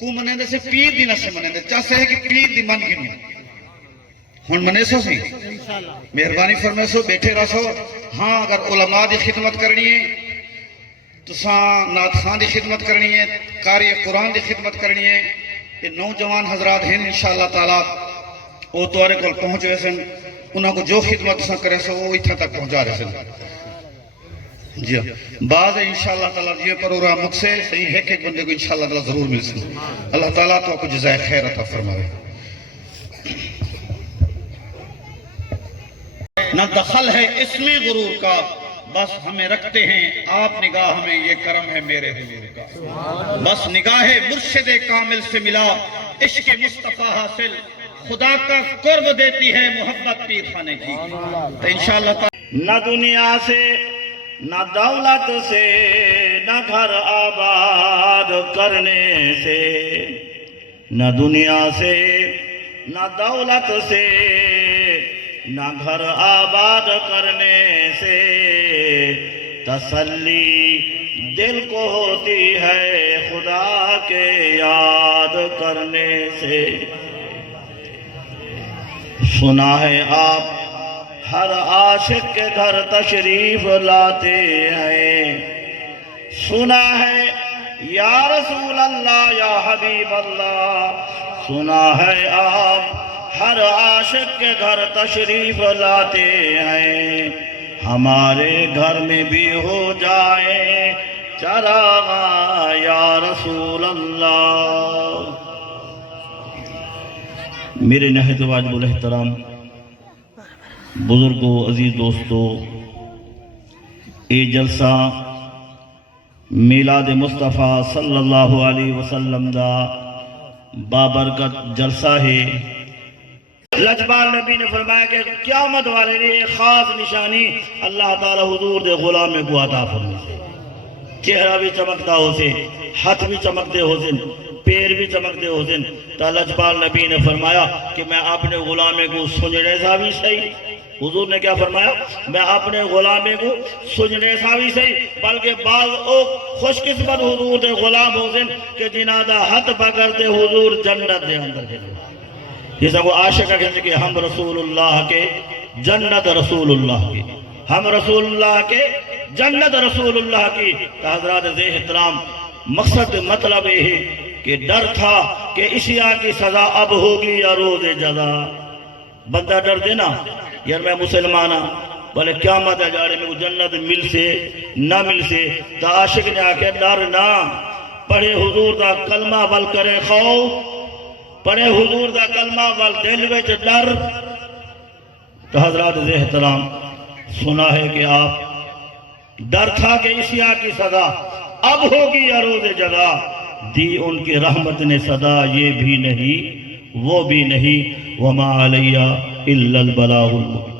کو منے دے سے پیر دی نہ سے منے دے چاہتے ہے کہ پیر دی من گنو ہون منے سو سی مہربانی فرمائے سو بیٹھے رہ سو ہاں اگر علماء دی خدمت کرنی ہے تو ساں نعت خان دی خدمت کرنی ہے قاری قرآن دی خدمت کرنی ہے یہ نوجوان حضرات ہیں انشاءاللہ تعالیٰ وہ توارے کو پہنچ رہے سن انہوں کو جو خدمت ساں کرے سو وہ اتھا تک پہنچا رہے سن جی بعض انشاءاللہ تعالیٰ یہ پروگرام مجھ سے صحیح ہے کہ ایک بندے کو انشاءاللہ تعالیٰ ضرور مل سن اللہ تعالیٰ تو کو جزائے خیر عطا فرمائے نہ دخل ہے اس میں غرور کا بس ہمیں رکھتے ہیں آپ نگاہ ہمیں یہ کرم ہے میرے حضور کا بس نگاہ مرشد کامل سے ملا عشق مصطفیٰ حاصل خدا کا قرب دیتی ہے محبت پیر خانے کی تو انشاءاللہ نہ دنیا سے نہ دولت سے نہ گھر آباد کرنے سے نہ دنیا سے نہ دولت سے نہ گھر آباد کرنے سے تسلی دل کو ہوتی ہے خدا کے یاد کرنے سے سنا ہے آپ ہر عاشق کے گھر تشریف لاتے ہیں سنا ہے یا رسول اللہ یا حبیب اللہ سنا ہے آپ ہر عاشق کے گھر تشریف لاتے ہیں ہمارے گھر میں بھی ہو جائے چراغ یا رسول اللہ میرے نہایت واجب الاحترام بزرگوں عزیز دوستو یہ جلسہ میلاد مصطفیٰ صلی اللہ علیہ وسلم دا بابرکت جلسہ ہے لجبال نبی نے فرمایا کہ قیامت والے لیے ایک خاص نشانی اللہ تعالی حضور دے غلام کو عطا فرمائے چہرہ بھی چمکتا ہو سے ہاتھ بھی چمکتے ہو سے پیر بھی چمکتے ہو سے تو لجبال نبی نے فرمایا کہ میں اپنے غلام کو سننے سا بھی صحیح حضور نے کیا فرمایا میں اپنے غلام کو سننے سا بھی صحیح بلکہ بعض خوش قسمت حضور دے غلام ہو سے کہ جنہاں دا ہاتھ پکڑتے حضور جنت دے اندر کے جیسا وہ عاشق کہتے کہ ہم رسول اللہ کے جنت رسول اللہ کی ہم رسول اللہ کے جنت رسول اللہ کی حضرات ذی احترام مقصد مطلب یہ ہے کہ ڈر تھا کہ اشیاء کی سزا اب ہوگی یا روز جزا بندہ ڈر دینا یار میں مسلمانہ بولے قیامت ہے جاڑے میں جنت مل سے نہ مل سے تو عاشق نے آکے ڈر نہ پڑھے حضور دا کلمہ بل کرے خوف پڑھے حضور دا کلمہ وال دل وچ ڈر تو حضرات ذی احترام سنا ہے کہ آپ ڈر تھا کہ اشیاء کی سزا اب ہوگی یا روز جزا دی ان کی رحمت نے صدا یہ بھی نہیں وہ بھی نہیں وما علیہ الا البلاغ المبین